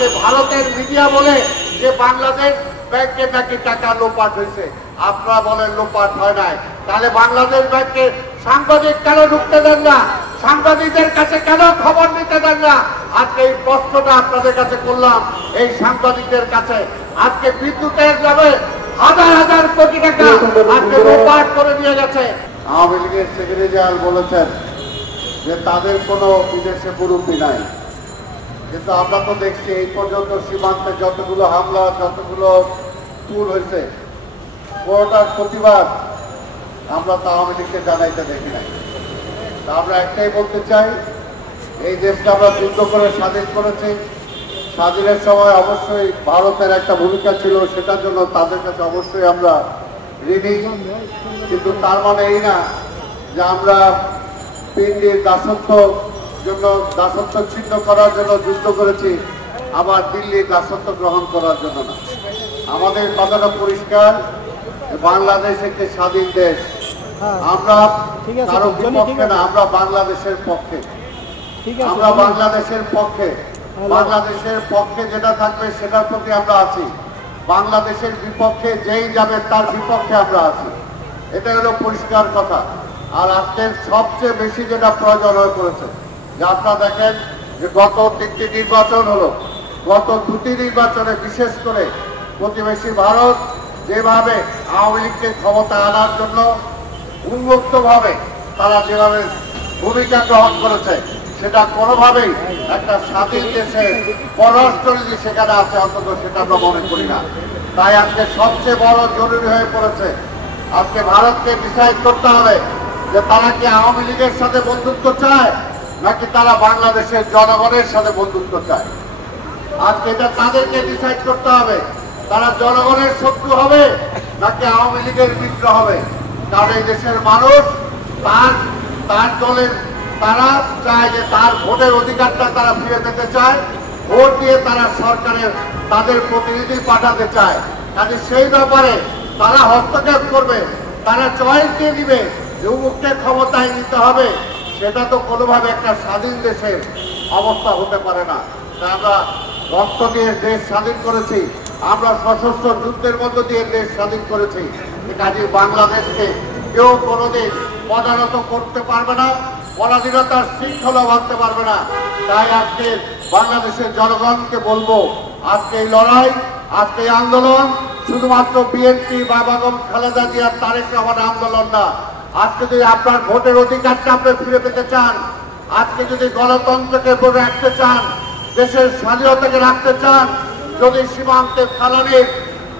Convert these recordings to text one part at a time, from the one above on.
আজকে ভারতের মিডিয়া বলে যে বাংলাদেশ ব্যাংকে নাকি টাকা লোপাট হয়েছে। আপনারা বলেন লোপাট হয় নাই, তাহলে বাংলাদেশ ব্যাংকে সাংবাদিক কেন ঢুকতে দেন না? সাংবাদিকদের কাছে কেন খবর নিতে দেন না? আজকে এই প্রশ্নটা আপনাদের কাছে করলাম, এই সাংবাদিকদের কাছে। আজকে বিদ্যুতের নামে হাজার হাজার কোটি টাকা আজকে লোপাট করে নিয়ে গেছে। আওয়ামী লীগের সেক্রেটারি জেনারেল বলেছেন যে তাদের কোনো বিদেশে মুরব্বী নাই, কিন্তু আমরা তো দেখছি এই পর্যন্ত সীমান্তে যতগুলো হামলা, যতগুলো খুন হয়েছে, পুরোটার প্রতিবাদ আমরা তো আওয়ামী লীগকে জানাইতে দেখি নাই। তা আমরা একটাই বলতে চাই, এই দেশটা আমরা যুদ্ধ করে স্বাধীন করেছি। স্বাধীনের সময় অবশ্যই ভারতের একটা ভূমিকা ছিল, সেটার জন্য তাদের কাছে অবশ্যই আমরা ঋণী। কিন্তু তার মানে এই না যে আমরা পিন্ডির দাসত্ব ছিন্ন করার জন্য যুদ্ধ করেছি, আবার দিল্লির দাসত্ব গ্রহণ করার জন্য না। আমাদের কথাটা পরিষ্কার, বাংলাদেশ একটি স্বাধীন দেশ। আমরা কারো বিপক্ষে না, আমরা বাংলাদেশের পক্ষে। আমরা বাংলাদেশের পক্ষে, বাংলাদেশের পক্ষে যেটা থাকবে সেটার প্রতি আমরা আছি। বাংলাদেশের বিপক্ষে যেই যাবে তার বিপক্ষে আমরা আছি, এটা হলো পরিষ্কার কথা। আর আজকের সবচেয়ে বেশি যেটা প্রয়োজন হয়ে পড়েছে, যে আপনারা দেখেন যে গত 3টি নির্বাচন হলো, গত 2টি নির্বাচনে বিশেষ করে প্রতিবেশী ভারত যেভাবে আওয়ামী লীগকে ক্ষমতা আনার জন্য উন্মুক্তভাবে তারা যেভাবে ভূমিকা গ্রহণ করেছে, সেটা কোনোভাবেই একটা স্বাধীন দেশের পররাষ্ট্রনীতি সেখানে আছে অন্তত সেটা আমরা মনে করি না। তাই আজকে সবচেয়ে বড় জরুরি হয়ে পড়েছে, আজকে ভারতকে ডিসাইড করতে হবে যে তারা কি আওয়ামী লীগের সাথে বন্ধুত্ব চায় নাকি তারা বাংলাদেশের জনগণের সাথে বন্ধুত্ব চায়। আজকে এটা তাদেরকে ডিসাইড করতে হবে, তারা জনগণের শত্রু হবে নাকি আওয়ামী লীগের মিত্র হবে। কারণ এই দেশের মানুষ তার দলের তারা চায় যে তার ভোটের অধিকারটা তারা ফিরে পেতে চায়, ভোট দিয়ে তারা সরকারের তাদের প্রতিনিধি পাঠাতে চায়। কাজে সেই ব্যাপারে তারা হস্তক্ষেপ করবে, তারা চয়েস দিয়ে দিবে যে উমুককে ক্ষমতায় নিতে হবে। সেটা তো কোনোভাবে একটা স্বাধীন দেশের অবস্থা হতে পারে না। আমরা রক্ত দিয়ে দেশ স্বাধীন করেছি, আমরা সশস্ত্র যুদ্ধের মধ্য দিয়ে দেশ স্বাধীন করেছি। কাজে বাংলাদেশকে কেউ কোনোদিন পদানত করতে পারবে না, পরাধীনতার শৃঙ্খলা ভাঙতে পারবে না। তাই আজকে বাংলাদেশের জনগণকে বলবো, আজকে এই লড়াই, আজকে এই আন্দোলন শুধুমাত্র বিএনপি বা বেগম খালেদা জিয়ার তারেক রহমান আন্দোলন না। আজকে যদি আপনার ভোটের অধিকারটা আপনি ফিরে পেতে চান, আজকে যদি গণতন্ত্রকে ধরে রাখতে চান, দেশের স্বাধীনতাকে রাখতে চান, যদি সীমান্তে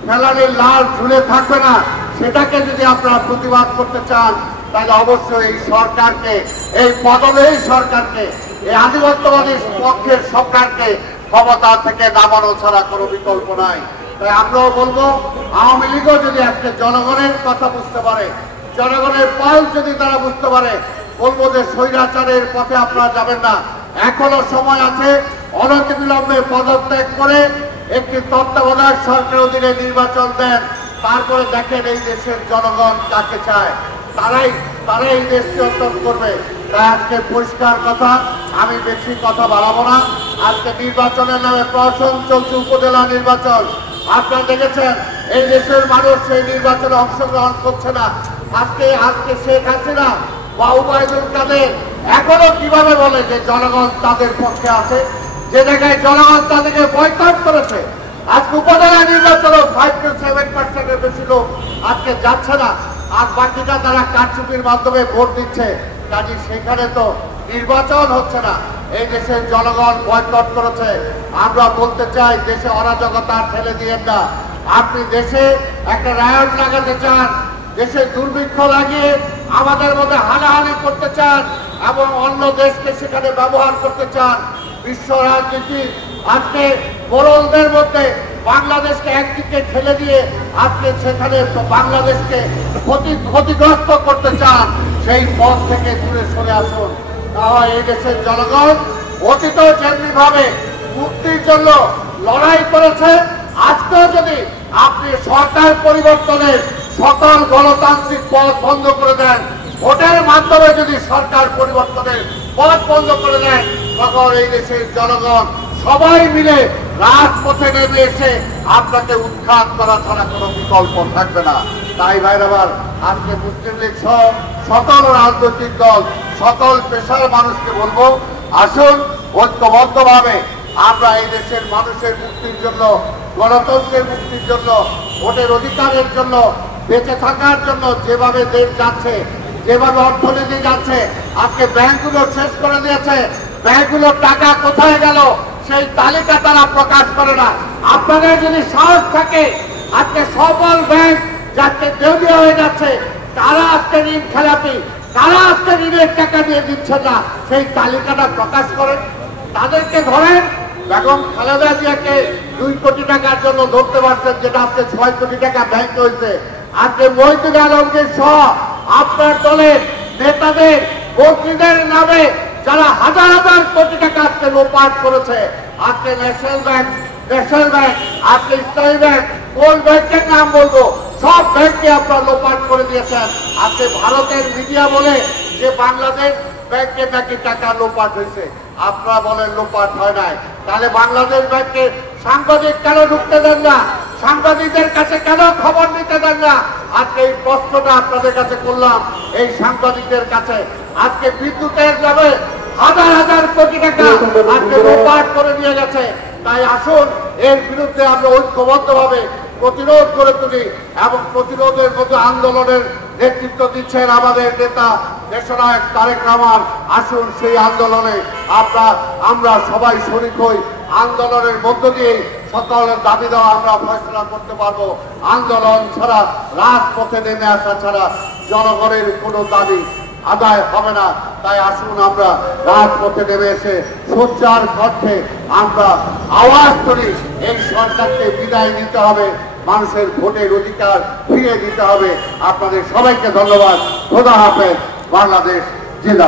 ফেলানির লাল ঝুলে থাকবে না, সেটাকে যদি আপনারা প্রতিবাদ করতে চান, তাহলে অবশ্যই এই সরকারকে, এই বদলেই সরকারকে, এই আধিপত্যবাদী পক্ষের সরকারকে ক্ষমতা থেকে নামানো ছাড়া কোনো বিকল্প নাই। তাই আমরাও বলবো, আওয়ামী লীগও যদি আজকে জনগণের কথা বুঝতে পারে, জনগণের পাল যদি তারা বুঝতে পারে, বলবো যে স্বৈরাচারের পথে আপনারা যাবেন না। এখনো সময় আছে, অনতিবিলম্বে পদত্যাগ করে একটি তত্ত্বাবধায়ক সরকার অধীনে নির্বাচন দেন, তারপরে দেখেন এই দেশের জনগণ কাকে চায়, তারাই এই দেশ নিয়ন্ত্রণ করবে। তাই আজকে পরিষ্কার কথা, আমি বেশি কথা বাড়াবো না। আজকে নির্বাচনের নামে প্রহসন চলছে, উপজেলা নির্বাচন। আপনারা দেখেছেন এই দেশের মানুষ সেই নির্বাচনে অংশগ্রহণ করছে না। আজকে শেখ হাসিনা বা ওবায়দুল কাদের এখনো কিভাবে বলে যে জনগণ তাদের পক্ষে আছে, যে জায়গায় জনগণ তাদেরকে বয়কট করেছে। আজকে উপজেলা নির্বাচনে 5 to 7% বেশি লোক আজকে যাচ্ছে না, আর বাকিটা তারা কারচুপির মাধ্যমে ভোট দিচ্ছে। কাজে সেখানে তো নির্বাচন হচ্ছে না, এই দেশের জনগণ বয়কট করেছে। আমরা বলতে চাই, দেশে অরাজকতা ঠেলে দিয়েন না। আপনি দেশে একটা রায়ট লাগাতে চান, দেশে দুর্ভিক্ষ লাগিয়ে আমাদের মধ্যে হানাহানি করতে চান এবং অন্য দেশকে সেখানে ব্যবহার করতে চান। বিশ্ব রাজনীতি আজকে মোড়লদের মধ্যে বাংলাদেশকে একদিকে ঠেলে দিয়ে আজকে সেখানে বাংলাদেশকে ক্ষতিগ্রস্ত করতে চান। সেই পথ থেকে দূরে সরে আসুন। এই দেশের জনগণ অতীতেও যেমনি ভাবে মুক্তির জন্য লড়াই করেছে, আজকেও যদি আপনি সরকার পরিবর্তনের সকল গণতান্ত্রিক পথ বন্ধ করে দেন, ভোটের মাধ্যমে যদি সরকার পরিবর্তনের পথ বন্ধ করে দেন, তখন এই দেশের জনগণ সবাই মিলে রাজপথে নেমে এসে আপনাকে উৎখাত করা ছাড়া কোনো বিকল্প থাকবে না। তাই ভাইরাবার, আজকে মুসলিম লীগ সহ সকল রাজনৈতিক দল, সকল পেশার মানুষকে বলবো, আসুন ঐক্যবদ্ধভাবে আমরা এই দেশের মানুষের মুক্তির জন্য, গণতন্ত্রের মুক্তির জন্য, ভোটের অধিকারের জন্য, বেঁচে থাকার জন্য যেভাবে দেশ যাচ্ছে, যেভাবে অর্থনীতি যাচ্ছে, আজকে ব্যাংকগুলো শেষ করে দিয়েছে, ব্যাংকগুলোর টাকা কোথায় গেল সেই তালিকা তারা প্রকাশ করে না। আপনাদের যদি সাহস থাকে, আজকে সকল ব্যাংক যাতে দেউলিয়া হয়ে যাচ্ছে, তারা আজকে ঋণ খেলাপি, তারা আজকে ঋণের টাকা দিয়ে দিচ্ছে না, সেই তালিকাটা প্রকাশ করেন, তাদেরকে ধরেন। বেগম খালেদা জিয়াকে 2 কোটি টাকার জন্য ধরতে পারছেন, যেটা আজকে 6 কোটি টাকা ব্যাংক হয়েছে। আজকে মহিউদ্দিন আলমগীর সহ আপনার দলের নেতাদের, মন্ত্রীদের নামে যারা হাজার হাজার কোটি টাকা আজকে লোপাট করেছে, আজকে ন্যাশনাল ব্যাংক, আজকে ইসলামী ব্যাংক, কোন ব্যাংকের নাম বলবো, সব ব্যাংকে আপনারা লোপাট করে দিয়েছেন। আজকে ভারতের মিডিয়া বলে যে বাংলাদেশ ব্যাংকে নাকি টাকা লোপাট হয়েছে, আপনারা বলেন লোপাট হয় নাই, তাহলে বাংলাদেশ ব্যাংকে সাংবাদিক কেন ঢুকতে দেন না? সাংবাদিকদের কাছে কেন খবর নিতে দেন না? আজকে এই প্রশ্নটা আপনাদের কাছে করলাম, এই সাংবাদিকদের কাছে। আজকে বিদ্যুতের যাবে হাজার হাজার কোটি টাকা আজকে লোপাট করে নিয়ে গেছে। তাই আসুন এর বিরুদ্ধে আমরা ঐক্যবদ্ধভাবে প্রতিরোধ করে তুলি, এবং প্রতিরোধের মধ্যে আন্দোলনের নেতৃত্ব দিচ্ছেন আমাদের নেতা দেশনায়ক তারেক রহমান। আসুন সেই আন্দোলনে আমরা সবাই শরিক হই। আন্দোলনের মধ্য দিয়েই সকলের দাবি দেওয়া আমরা ফয়সলা করতে পারবো। আন্দোলন ছাড়া, রাজপথে নেমে আসা ছাড়া জনগণের কোনো দাবি আদায় হবে না। তাই আসুন আমরা রাজপথে নেমে এসে সোচ্চার কণ্ঠে আমরা আওয়াজ করি, এই সরকারকে বিদায় নিতে হবে, মানুষের ভোটের অধিকার ফিরিয়ে দিতে হবে। আপনাদের সবাইকে ধন্যবাদ। খোদা হাফেজ। বাংলাদেশ জিন্দাবাদ।